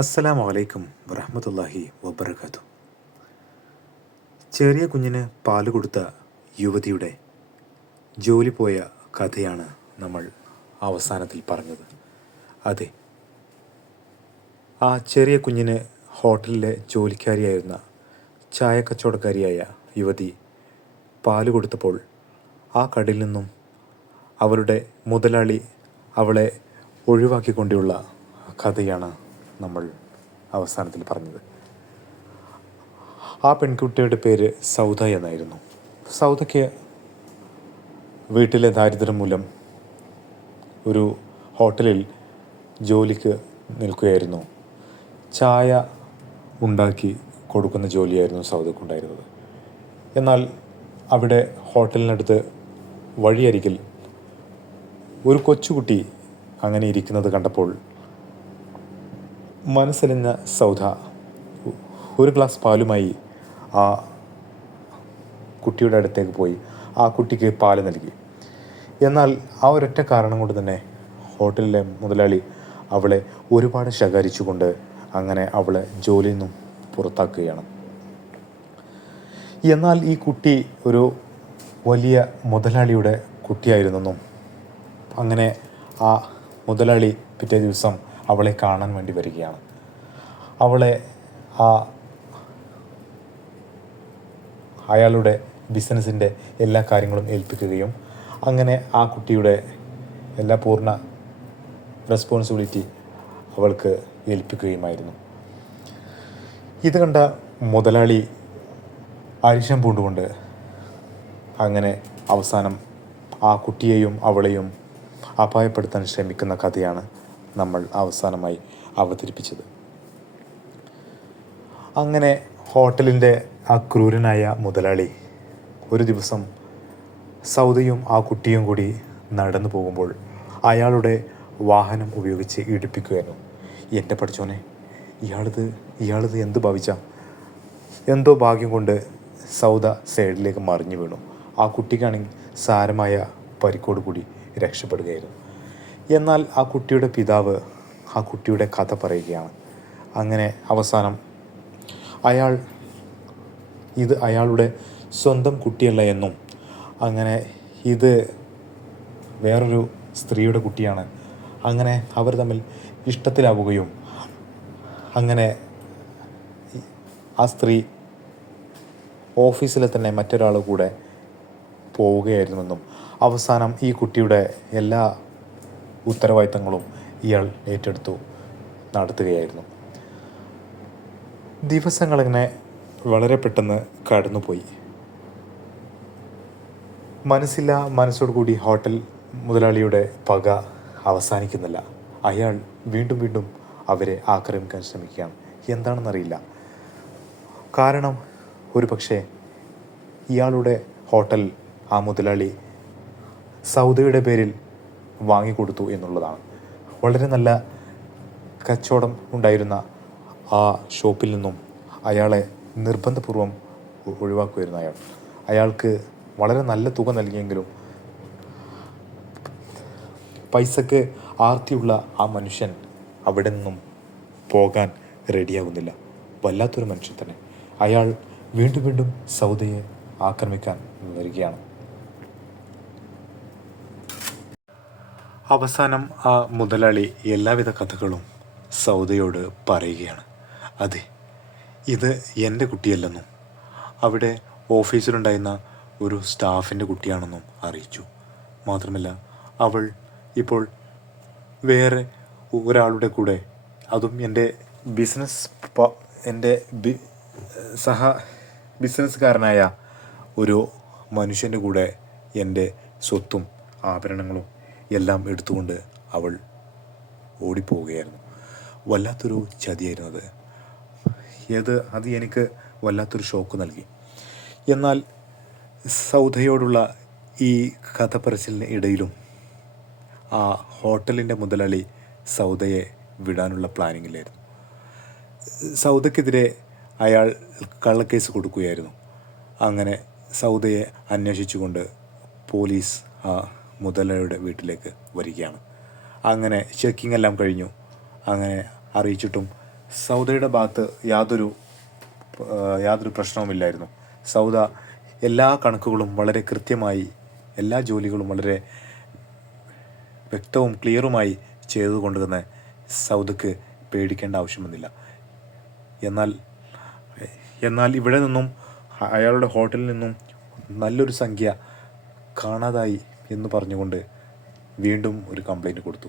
അസ്സലാമു അലൈക്കും വറഹ്മത്തുള്ളാഹി വബറകാതുഹു. ചെറിയ കുഞ്ഞിന് പാല് കൊടുത്ത യുവതിയുടെ ജോലി പോയ കഥയാണ് നമ്മൾ അവസാനത്തിൽ പറഞ്ഞത്. അതെ, ആ ചെറിയ കുഞ്ഞിന് ഹോട്ടലിലെ ജോലിക്കാരിയായിരുന്ന ചായക്കച്ചവടക്കാരിയായ യുവതി പാല് കൊടുത്തപ്പോൾ ആ കടയിൽ നിന്നും അവരുടെ മുതലാളി അവളെ ഒഴിവാക്കിക്കൊണ്ടുള്ള കഥയാണ് നമ്മൾ അവസാനത്തിൽ പറഞ്ഞത്. ആ പെൺകുട്ടിയുടെ പേര് സൗദ എന്നായിരുന്നു. സൗദയ്ക്ക് വീട്ടിലെ ദാരിദ്ര്യം മൂലം ഒരു ഹോട്ടലിൽ ജോലിക്ക് നിൽക്കുകയായിരുന്നു. ചായ ഉണ്ടാക്കി കൊടുക്കുന്ന ജോലിയായിരുന്നു സൗദക്കുണ്ടായിരുന്നത്. എന്നാൽ അവിടെ ഹോട്ടലിനടുത്ത് വഴിയരികിൽ ഒരു കൊച്ചുകുട്ടി അങ്ങനെ ഇരിക്കുന്നത് കണ്ടപ്പോൾ മനസ്സലിഞ്ഞ സൗദ ഒരു ഗ്ലാസ് പാലുമായി ആ കുട്ടിയുടെ അടുത്തേക്ക് പോയി ആ കുട്ടിക്ക് പാല് നൽകി. എന്നാൽ ആ ഒരൊറ്റ കാരണം കൊണ്ട് തന്നെ ഹോട്ടലിലെ മുതലാളി അവളെ ഒരുപാട് ശകാരിച്ചുകൊണ്ട് അങ്ങനെ അവളെ ജോലിയിൽ നിന്നും പുറത്താക്കുകയാണ്. എന്നാൽ ഈ കുട്ടി ഒരു വലിയ മുതലാളിയുടെ കുട്ടിയായിരുന്നെന്നും അങ്ങനെ ആ മുതലാളി പിറ്റേ ദിവസം അവളെ കാണാൻ വേണ്ടി വരികയാണ്. അവളെ അയാളുടെ ബിസിനസ്സിൻ്റെ എല്ലാ കാര്യങ്ങളും ഏൽപ്പിക്കുകയും അങ്ങനെ ആ കുട്ടിയുടെ എല്ലാ പൂർണ്ണ റെസ്പോൺസിബിലിറ്റി അവൾക്ക് ഏൽപ്പിക്കുകയുമായിരുന്നു. ഇത് കണ്ട മുതലാളി അരിശം പൂണ്ടുകൊണ്ട് അങ്ങനെ അവസാനം ആ കുട്ടിയെയും അവളെയും അപായപ്പെടുത്താൻ ശ്രമിക്കുന്ന കഥയാണ് നമ്മൾ അവസാനമായി അവതരിപ്പിച്ചത്. അങ്ങനെ ഹോട്ടലിൻ്റെ ആ ക്രൂരനായ മുതലാളി ഒരു ദിവസം സൗദയും ആ കുട്ടിയും കൂടി നടന്നു പോകുമ്പോൾ അയാളുടെ വാഹനം ഉപയോഗിച്ച് ഇടിപ്പിക്കുകയായിരുന്നു. എൻ്റെ പഠിച്ചോനെ, ഇയാളിത് എന്ത് ഭാവിച്ച, എന്തോ ഭാഗ്യം കൊണ്ട് സൗദ സൈഡിലേക്ക് മറിഞ്ഞു വീണു. ആ കുട്ടിക്കാണെങ്കിൽ സാരമായ പരിക്കോട് കൂടി രക്ഷപ്പെടുകയായിരുന്നു. എന്നാൽ ആ കുട്ടിയുടെ പിതാവ് ആ കുട്ടിയുടെ കഥ പറയുകയാണ്. അങ്ങനെ അവസാനം ഇത് അയാളുടെ സ്വന്തം കുട്ടിയല്ല എന്നും അങ്ങനെ ഇത് വേറൊരു സ്ത്രീയുടെ കുട്ടിയാണ്, അങ്ങനെ അവർ തമ്മിൽ ഇഷ്ടത്തിലാവുകയും അങ്ങനെ ആ സ്ത്രീ ഓഫീസിലെ തന്നെ മറ്റൊരാൾ കൂടെ പോവുകയായിരുന്നുവെന്നും അവസാനം ഈ കുട്ടിയുടെ എല്ലാ ഉത്തരവാദിത്തങ്ങളും ഇയാൾ ഏറ്റെടുത്തു നടത്തുകയായിരുന്നു. ദിവസങ്ങളിങ്ങനെ വളരെ പെട്ടെന്ന് കടന്നുപോയി. മനസ്സോടു കൂടി ഹോട്ടൽ മുതലാളിയുടെ പക അവസാനിക്കുന്നില്ല. അയാൾ വീണ്ടും വീണ്ടും അവരെ ആക്രമിക്കാൻ ശ്രമിക്കുകയാണ്. എന്താണെന്നറിയില്ല. കാരണം ഒരു പക്ഷേ ഇയാളുടെ ഹോട്ടൽ ആ മുതലാളി സൗദയുടെ പേരിൽ വാങ്ങിക്കൊടുത്തു എന്നുള്ളതാണ്. വളരെ നല്ല കച്ചവടം ഉണ്ടായിരുന്ന ആ ഷോപ്പിൽ നിന്നും അയാളെ നിർബന്ധപൂർവം ഒഴിവാക്കുമായിരുന്നു. അയാൾക്ക് വളരെ നല്ല തുക നൽകിയെങ്കിലും പൈസക്ക് ആർത്തിയുള്ള ആ മനുഷ്യൻ അവിടെ നിന്നും പോകാൻ റെഡിയാകുന്നില്ല. വല്ലാത്തൊരു മനുഷ്യൻ തന്നെ. അയാൾ വീണ്ടും വീണ്ടും സൗദയെ ആക്രമിക്കാൻ വരികയാണ്. അവസാനം ആ മുതലാളി എല്ലാവിധ കഥകളും സൗദയോട് പറയുകയാണ്. അതെ, ഇത് എൻ്റെ കുട്ടിയല്ലെന്നും അവിടെ ഓഫീസിലുണ്ടായിരുന്ന ഒരു സ്റ്റാഫിൻ്റെ കുട്ടിയാണെന്നും അറിയിച്ചു. മാത്രമല്ല അവൾ ഇപ്പോൾ വേറെ ഒരാളുടെ കൂടെ, അതും എൻ്റെ സഹ ബിസിനസ്സുകാരനായ ഒരു മനുഷ്യൻ്റെ കൂടെ എൻ്റെ സ്വത്തും ആഭരണങ്ങളും എല്ലാം എടുത്തുകൊണ്ട് അവൾ ഓടിപ്പോവുകയായിരുന്നു. വല്ലാത്തൊരു ചതിയായിരുന്നു അത് എനിക്ക് വല്ലാത്തൊരു ഷോക്ക് നൽകി. എന്നാൽ സൗദയോടുള്ള ഈ കഥ പറച്ചിലിന് ഇടയിലും ആ ഹോട്ടലിൻ്റെ മുതലാളി സൗദയെ വിടാനുള്ള പ്ലാനിങ്ങിലായിരുന്നു. സൗദയ്ക്കെതിരെ അയാൾ കള്ളക്കേസ് കൊടുക്കുകയായിരുന്നു. അങ്ങനെ സൗദയെ അന്വേഷിച്ചുകൊണ്ട് പോലീസ് ആ മുതലാളിയുടെ വീട്ടിലേക്ക് വരികയാണ്. അങ്ങനെ ചെക്കിംഗ് എല്ലാം കഴിഞ്ഞു. അങ്ങനെ അറിയിച്ചിട്ടും സൗദയുടെ ഭാഗത്ത് യാതൊരു പ്രശ്നവുമില്ലായിരുന്നു. സൗദ എല്ലാ കണക്കുകളും വളരെ കൃത്യമായി, എല്ലാ ജോലികളും വളരെ വ്യക്തവും ക്ലിയറുമായി ചെയ്തുകൊണ്ട് തന്നെ സൗദക്ക് പേടിക്കേണ്ട ആവശ്യം വന്നില്ല. എന്നാൽ ഇവിടെ നിന്നും, അയാളുടെ ഹോട്ടലിൽ നിന്നും നല്ലൊരു സംഖ്യ കാണാതായി എന്ന് പറഞ്ഞുകൊണ്ട് വീണ്ടും ഒരു കംപ്ലൈൻറ്റ് കൊടുത്തു.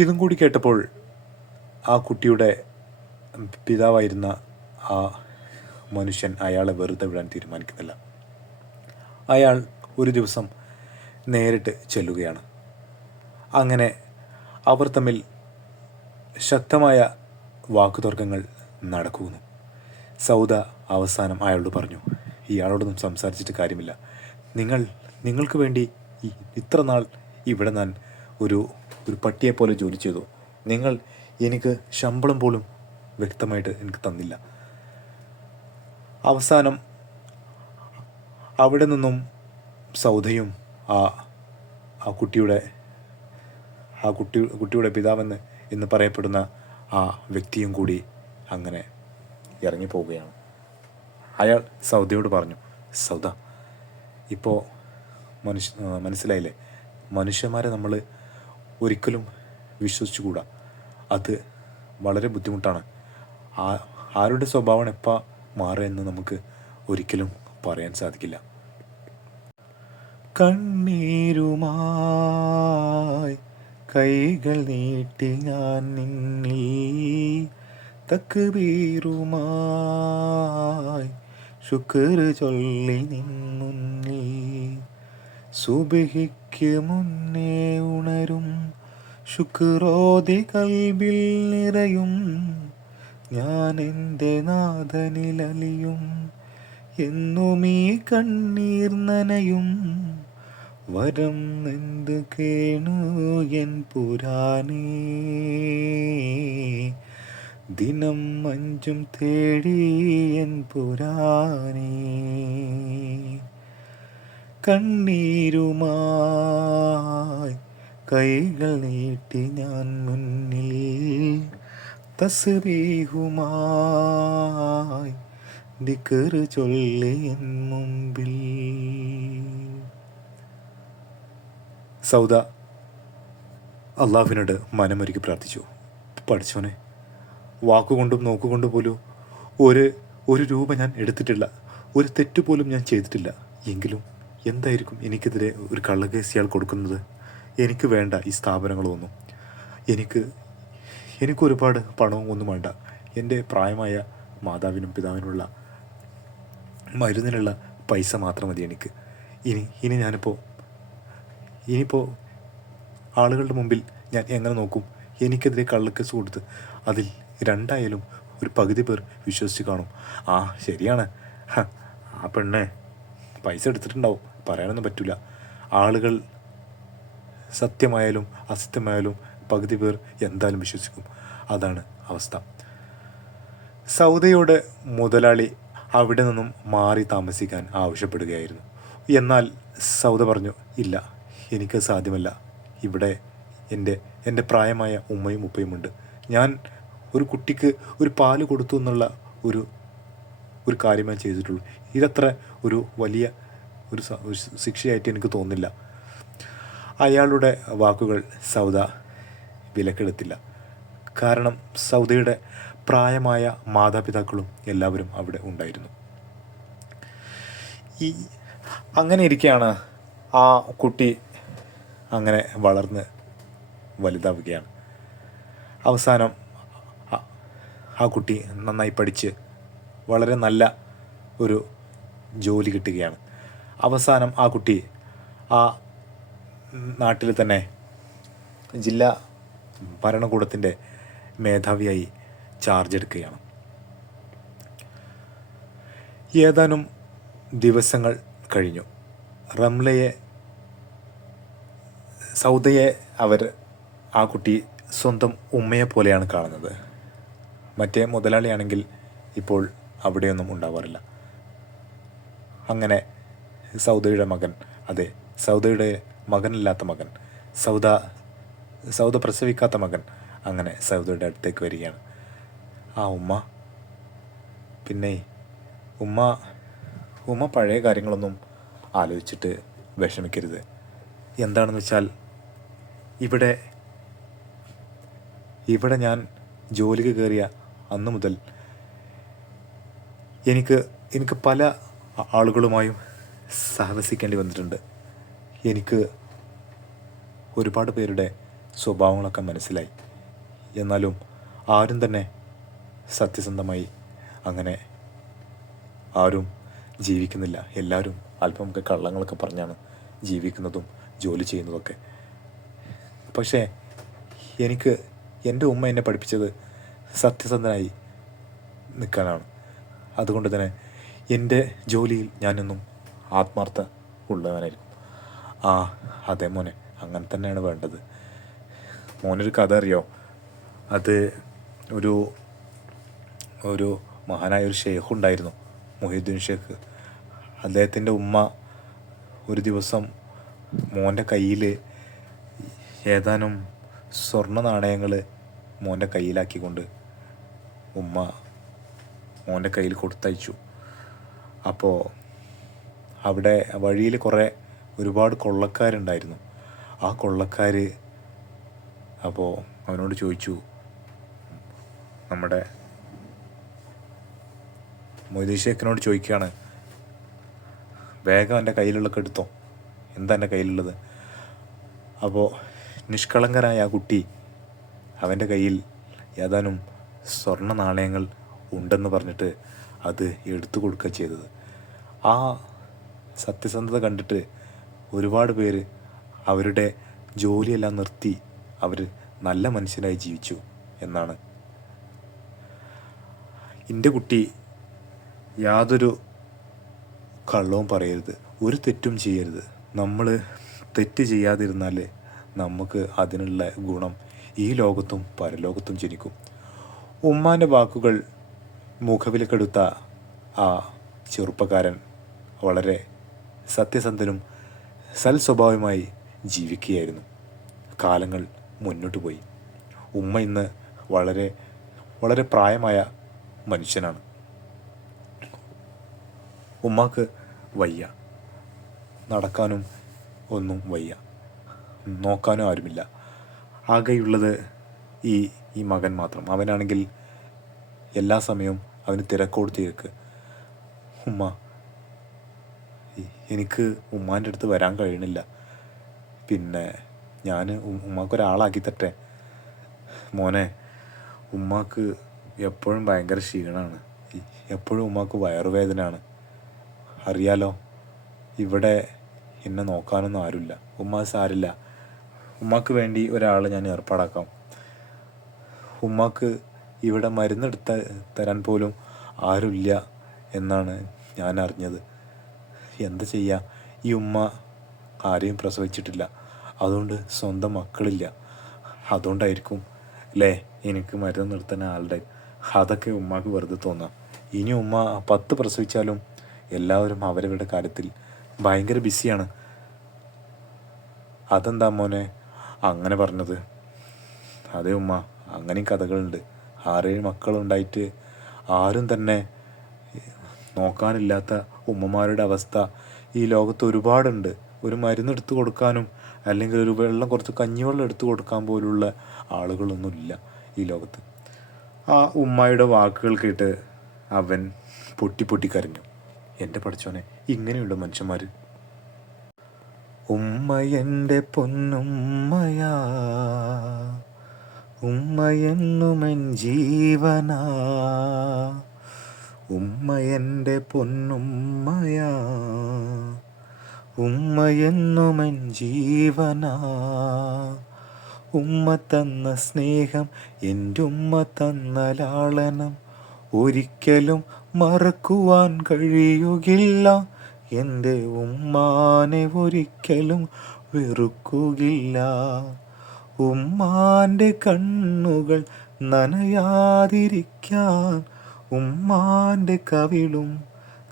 ഇതും കൂടി കേട്ടപ്പോൾ ആ കുട്ടിയുടെ പിതാവായിരുന്ന ആ മനുഷ്യൻ അയാളെ വെറുതെ വിടാൻ തീരുമാനിക്കുന്നില്ല. അയാൾ ഒരു ദിവസം നേരിട്ട് ചെല്ലുകയാണ്. അങ്ങനെ അവർ തമ്മിൽ ശക്തമായ വാക്കുതർക്കങ്ങൾ നടക്കുന്നു. സൗദ അവസാനം അയാളോട് പറഞ്ഞു, ഇയാളോടൊന്നും സംസാരിച്ചിട്ട് കാര്യമില്ല. നിങ്ങൾക്ക് വേണ്ടി ഇത്ര നാൾ ഇവിടെ ഞാൻ ഒരു പട്ടിയെപ്പോലെ ജോലി ചെയ്തു. നിങ്ങൾ എനിക്ക് ശമ്പളം പോലും വ്യക്തമായിട്ട് എനിക്ക് തന്നില്ല. അവസാനം അവിടെ നിന്നും സൗദയും കുട്ടിയുടെ പിതാവെന്ന് പറയപ്പെടുന്ന ആ വ്യക്തിയും കൂടി അങ്ങനെ ഇറങ്ങിപ്പോവുകയാണ്. അയാൾ സൗദയോട് പറഞ്ഞു, സൗദ, ഇപ്പോൾ മനസ്സിലായില്ലേ, മനുഷ്യന്മാരെ നമ്മൾ ഒരിക്കലും വിശ്വസിച്ചുകൂടാ. അത് വളരെ ബുദ്ധിമുട്ടാണ്. ആരുടെ സ്വഭാവം എപ്പോൾ മാറുമെന്ന് നമുക്ക് ഒരിക്കലും പറയാൻ സാധിക്കില്ല. കണ്ണീരുമായി കൈകൾ നീട്ടി ഞാൻ നിന്നിൽ, തക്ബീറുമായി ശുക്ർ ചൊല്ലി നിൻ മുന്നിൽ, സുബ്ഹിക്ക് മുന്നേ ഉണരും ശുക്രോതി കൽബിൽ നിറയും, ഞാൻ എൻ്റെ നാഥനിലലിയും, എന്നും ഈ കണ്ണീർ നനയും, വരം എന്ത് കേണു എൻ പുരാനേ, ദിനം അഞ്ചും തേടി എൻ പുരാനേ, കണ്ണീരുമായി കൈകൾ നീട്ടി ഞാൻ മുന്നിൽ, തസ്ബീഹുമായി ദിക്ർ ചൊല്ലി എൻ മുമ്പിൽ. സൗദ അള്ളാഹുവിനോട് മനമൊരുക്കി പ്രാർത്ഥിച്ചു, പഠിച്ചോനെ, വാക്കുകൊണ്ടും നോക്കുകൊണ്ടും പോലും ഒരു രൂപ ഞാൻ എടുത്തിട്ടില്ല, ഒരു തെറ്റ് പോലും ഞാൻ ചെയ്തിട്ടില്ല. എങ്കിലും എന്തായിരിക്കും എനിക്കെതിരെ ഒരു കള്ളക്കേസ് ഇയാൾ കൊടുക്കുന്നത്? എനിക്ക് വേണ്ട ഈ സ്ഥാപനങ്ങളൊന്നും. എനിക്കൊരുപാട് പണവും ഒന്നും വേണ്ട. എൻ്റെ പ്രായമായ മാതാവിനും പിതാവിനുള്ള മരുന്നിനുള്ള പൈസ മാത്രം മതി എനിക്ക്. ഇനിയിപ്പോൾ ആളുകളുടെ മുമ്പിൽ ഞാൻ എങ്ങനെ നോക്കും? എനിക്കെതിരെ കള്ളക്കേസ് കൊടുത്ത് അതിൽ രണ്ടായാലും ഒരു പകുതി പേർ വിശ്വസിച്ച് കാണും. ശരിയാണ്, ആ പെണ്ണെ പൈസ എടുത്തിട്ടുണ്ടാവും, പറയാനൊന്നും പറ്റില്ല. ആളുകൾ സത്യമായാലും അസത്യമായാലും പകുതി പേർ എന്തായാലും വിശ്വസിക്കും. അതാണ് അവസ്ഥ. സൗദയുടെ മുതലാളി അവിടെ നിന്നും മാറി താമസിക്കാൻ ആവശ്യപ്പെടുകയായിരുന്നു. എന്നാൽ സൗദ പറഞ്ഞു, ഇല്ല, എനിക്ക് സാധ്യമല്ല. ഇവിടെ എൻ്റെ പ്രായമായ ഉമ്മയും ഉപ്പയുമുണ്ട്. ഞാൻ ഒരു കുട്ടിക്ക് ഒരു പാല് കൊടുത്തു എന്നുള്ള ഒരു കാര്യമേ ചെയ്തിട്ടുള്ളൂ. ഇതത്ര ഒരു വലിയ ഒരു ശിക്ഷയായിട്ട് എനിക്ക് തോന്നുന്നില്ല. അയാളുടെ വാക്കുകൾ സൗദ വിലക്കെടുത്തില്ല. കാരണം സൗദയുടെ പ്രായമായ മാതാപിതാക്കളും എല്ലാവരും അവിടെ ഉണ്ടായിരുന്നു. അങ്ങനെ ഇരിക്കെയാണ് ആ കുട്ടി അങ്ങനെ വളർന്ന് വലുതാവുകയാണ്. അവസാനം ആ കുട്ടി നന്നായി പഠിച്ച് വളരെ നല്ല ഒരു ജോലി കിട്ടുകയാണ്. അവസാനം ആ കുട്ടി ആ നാട്ടിൽ തന്നെ ജില്ലാ ഭരണകൂടത്തിൻ്റെ മേധാവിയായി ചാർജ് എടുക്കുകയാണ്. ഏതാനും ദിവസങ്ങൾ കഴിഞ്ഞു. സൗദയെ ആ കുട്ടി സ്വന്തം ഉമ്മയെ പോലെയാണ് കാണുന്നത്. മറ്റേ മുതലാളിയാണെങ്കിൽ ഇപ്പോൾ അവിടെയൊന്നും ഉണ്ടാവാറില്ല. അങ്ങനെ സൗദയുടെ മകനില്ലാത്ത മകൻ, സൗദ പ്രസവിക്കാത്ത മകൻ, അങ്ങനെ സൗദയുടെ അടുത്തേക്ക് വരികയാണ്. ആ ഉമ്മ, പിന്നെ ഉമ്മ ഉമ്മ പഴയ കാര്യങ്ങളൊന്നും ആലോചിച്ചിട്ട് വിഷമിക്കരുത്. എന്താണെന്ന് വെച്ചാൽ ഇവിടെ ഇവിടെ ഞാൻ ജോലിക്ക് കയറിയ അന്ന് മുതൽ എനിക്ക് പല ആളുകളുമായും സഹവസിക്കേണ്ടി വന്നിട്ടുണ്ട്. എനിക്ക് ഒരുപാട് പേരുടെ സ്വഭാവങ്ങളൊക്കെ മനസ്സിലായി. എന്നാലും ആരും തന്നെ സത്യസന്ധമായി അങ്ങനെ ആരും ജീവിക്കുന്നില്ല. എല്ലാവരും അല്പമൊക്കെ കള്ളങ്ങളൊക്കെ പറഞ്ഞാണ് ജീവിക്കുന്നതും ജോലി ചെയ്യുന്നതൊക്കെ. പക്ഷേ എനിക്ക് എൻ്റെ ഉമ്മ എന്നെ പഠിപ്പിച്ചത് സത്യസന്ധനായി നിൽക്കാനാണ്. അതുകൊണ്ട് തന്നെ എൻ്റെ ജോലിയിൽ ഞാനെന്നും ആത്മാർത്ഥ ഉള്ളവനായിരിക്കും. ആ അതെ മോനെ, അങ്ങനെ തന്നെയാണ് വേണ്ടത്. മോനൊരു കഥ അറിയോ? അത് ഒരു ഒരു മഹാനായ ഒരു ഷെയ്ഖ് ഉണ്ടായിരുന്നു, മുഹീദ്ദീൻ ഷെയ്ഖ്. അദ്ദേഹത്തിൻ്റെ ഉമ്മ ഒരു ദിവസം മോൻ്റെ കയ്യിൽ ഏതാനും സ്വർണ്ണ നാണയങ്ങൾ മോൻ്റെ കയ്യിലാക്കിക്കൊണ്ട് ഉമ്മ മോൻ്റെ കയ്യിൽ കൊടുത്തയച്ചു. അപ്പോൾ അവിടെ വഴിയിൽ ഒരുപാട് കൊള്ളക്കാരുണ്ടായിരുന്നു. ആ കൊള്ളക്കാർ അപ്പോൾ അവനോട് ചോദിച്ചു, നമ്മുടെ മൊയ്തീൻ ഷേഖിനോട് ചോദിക്കുകയാണ്, വേഗം എൻ്റെ കയ്യിലുള്ളതൊക്കെ എടുത്തോ, എന്താ എൻ്റെ കയ്യിലുള്ളത്? അപ്പോൾ നിഷ്കളങ്കനായ ആ കുട്ടി അവൻ്റെ കയ്യിൽ ഏതാനും സ്വർണ്ണ നാണയങ്ങൾ ഉണ്ടെന്ന് പറഞ്ഞിട്ട് അത് എടുത്തു കൊടുക്കുക ചെയ്തത്. ആ സത്യസന്ധത കണ്ടിട്ട് ഒരുപാട് പേര് അവരുടെ ജോലിയെല്ലാം നിർത്തി അവർ നല്ല മനുഷ്യരായി ജീവിച്ചു എന്നാണ്. എൻ്റെ കുട്ടി യാതൊരു കള്ളവും പറയരുത്, ഒരു തെറ്റും ചെയ്യരുത്. നമ്മൾ തെറ്റ് ചെയ്യാതിരുന്നാൽ നമുക്ക് അതിനുള്ള ഗുണം ഈ ലോകത്തും പരലോകത്തും ജനിക്കും. ഉമ്മാൻ്റെ വാക്കുകൾ മുഖവിലക്കെടുത്ത ആ ചെറുപ്പക്കാരൻ വളരെ സത്യസന്ധനും സൽസ്വഭാവമായി ജീവിക്കുകയായിരുന്നു. കാലങ്ങൾ മുന്നോട്ട് പോയി. ഉമ്മ ഇന്ന് വളരെ വളരെ പ്രായമായ മനുഷ്യനാണ്. ഉമ്മാക്ക് വയ്യ, നടക്കാനും ഒന്നും വയ്യ, നോക്കാനും ആരുമില്ല. ആകെയുള്ളത് ഈ മകൻ മാത്രം. അവനാണെങ്കിൽ എല്ലാ സമയവും അവന് തിരക്കോട് തിരക്ക്. ഉമ്മ, എനിക്ക് ഉമ്മാൻ്റെ അടുത്ത് വരാൻ കഴിയണില്ല, പിന്നെ ഞാൻ ഉമ്മാക്കൊരാളാക്കി തട്ടെ. മോനെ, ഉമ്മാക്ക് എപ്പോഴും ഭയങ്കര ക്ഷീണമാണ്, എപ്പോഴും ഉമ്മാക്ക് വയറുവേദനയാണ്. അറിയാലോ, ഇവിടെ എന്നെ നോക്കാനൊന്നും ആരുമില്ല. ഉമ്മ സാരില്ല, ഉമ്മാക്ക് വേണ്ടി ഒരാളെ ഞാൻ ഏർപ്പാടാക്കാം. ഉമ്മാക്ക് ഇവിടെ മരുന്നെടുത്ത് തരാൻ പോലും ആരുമില്ല എന്നാണ് ഞാൻ അറിഞ്ഞത്. എന്താ ചെയ്യുക, ഈ ഉമ്മ ആരെയും പ്രസവിച്ചിട്ടില്ല, അതുകൊണ്ട് സ്വന്തം മക്കളില്ല. അതുകൊണ്ടായിരിക്കും അല്ലേ എനിക്ക് മരുന്ന് നിർത്താൻ ആളുടെ. അതൊക്കെ ഉമ്മാക്ക് വെറുതെ തോന്നാം. ഇനി ഉമ്മ 10 പ്രസവിച്ചാലും എല്ലാവരും അവരവരുടെ കാര്യത്തിൽ ഭയങ്കര ബിസിയാണ്. അതെന്താ മോനെ അങ്ങനെ പറഞ്ഞത്? അതെ ഉമ്മ, അങ്ങനെയും കഥകളുണ്ട്. 6-7 മക്കളുണ്ടായിട്ട് ആരും തന്നെ നോക്കാനില്ലാത്ത ഉമ്മമാരുടെ അവസ്ഥ ഈ ലോകത്ത് ഒരുപാടുണ്ട്. ഒരു മരുന്ന് എടുത്തു കൊടുക്കാനും അല്ലെങ്കിൽ ഒരു കുറച്ച് കഞ്ഞിവെള്ളം എടുത്തു കൊടുക്കാൻ പോലുള്ള ആളുകളൊന്നുമില്ല ഈ ലോകത്ത്. ആ ഉമ്മയുടെ വാക്കുകൾ കേട്ട് അവൻ പൊട്ടി കരഞ്ഞു. എൻ്റെ പഠിച്ചോനെ, ഇങ്ങനെയുണ്ട് മനുഷ്യന്മാർ. ഉമ്മയെൻ്റെ പൊന്നുമ്മയാ, ഉമ്മയെന്നുമെൻ ജീവനാ, ഉമ്മയെൻ്റെ പൊന്നുമ്മയാ, ഉമ്മയെന്നുമെൻ ജീവനാ. ഉമ്മ തന്ന സ്നേഹം, എൻ്റെ ഉമ്മ തന്ന ലാളനം ഒരിക്കലും മറക്കുവാൻ കഴിയുകില്ല. എൻ്റെ ഉമ്മാനെ ഒരിക്കലും വെറുക്കുകയില്ല. ഉമ്മാൻ്റെ കണ്ണുകൾ നനയാതിരിക്കാൻ, ഉമ്മാൻ്റെ കവിളും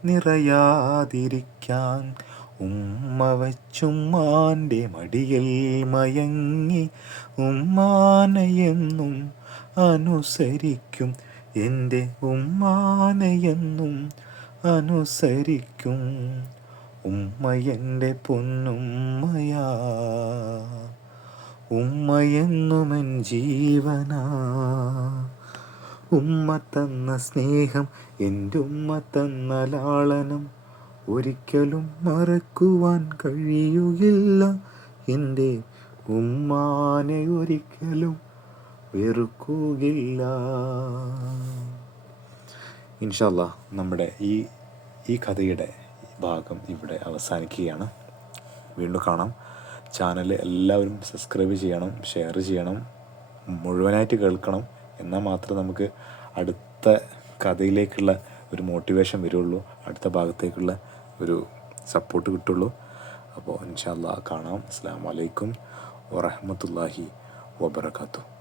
നിറയാതിരിക്കാൻ, ഉമ്മ വച്ചുമ്മാൻ്റെ മടിയിൽ മയങ്ങി ഉമ്മാനയെന്നും അനുസരിക്കും, എൻ്റെ ഉമ്മാനയെന്നും അനുസരിക്കും. ഉമ്മയെൻ്റെ പൊന്നുമ്മയാ, ഉമ്മയെന്നുമെൻ ജീവനാ. ഉമ്മ തന്ന സ്നേഹം, എൻ്റെ ഉമ്മ തന്ന ലാളനം ഒരിക്കലും മറക്കുവാൻ കഴിയുകയില്ല. എൻ്റെ ഉമ്മാനെ ഒരിക്കലും വെറുക്കുകയില്ല. ഇൻഷാ അല്ലാ നമ്മുടെ ഈ കഥയുടെ ഭാഗം ഇവിടെ അവസാനിക്കുകയാണ്. വീണ്ടും കാണാം. ചാനൽ എല്ലാവരും സബ്സ്ക്രൈബ് ചെയ്യണം, ഷെയർ ചെയ്യണം, മുഴുവനായിട്ട് കേൾക്കണം. എന്നാൽ മാത്രമേ നമുക്ക് അടുത്ത കഥയിലേക്കുള്ള ഒരു മോട്ടിവേഷൻ വരുള്ളൂ, അടുത്ത ഭാഗത്തേക്കുള്ള ഒരു സപ്പോർട്ട് കിട്ടുള്ളൂ. അപ്പോൾ ഇൻഷാ അല്ലാ കാണാം. അസ്സലാമു അലൈക്കും വറഹ്മത്തുള്ളാഹി വബറകാതുഹു.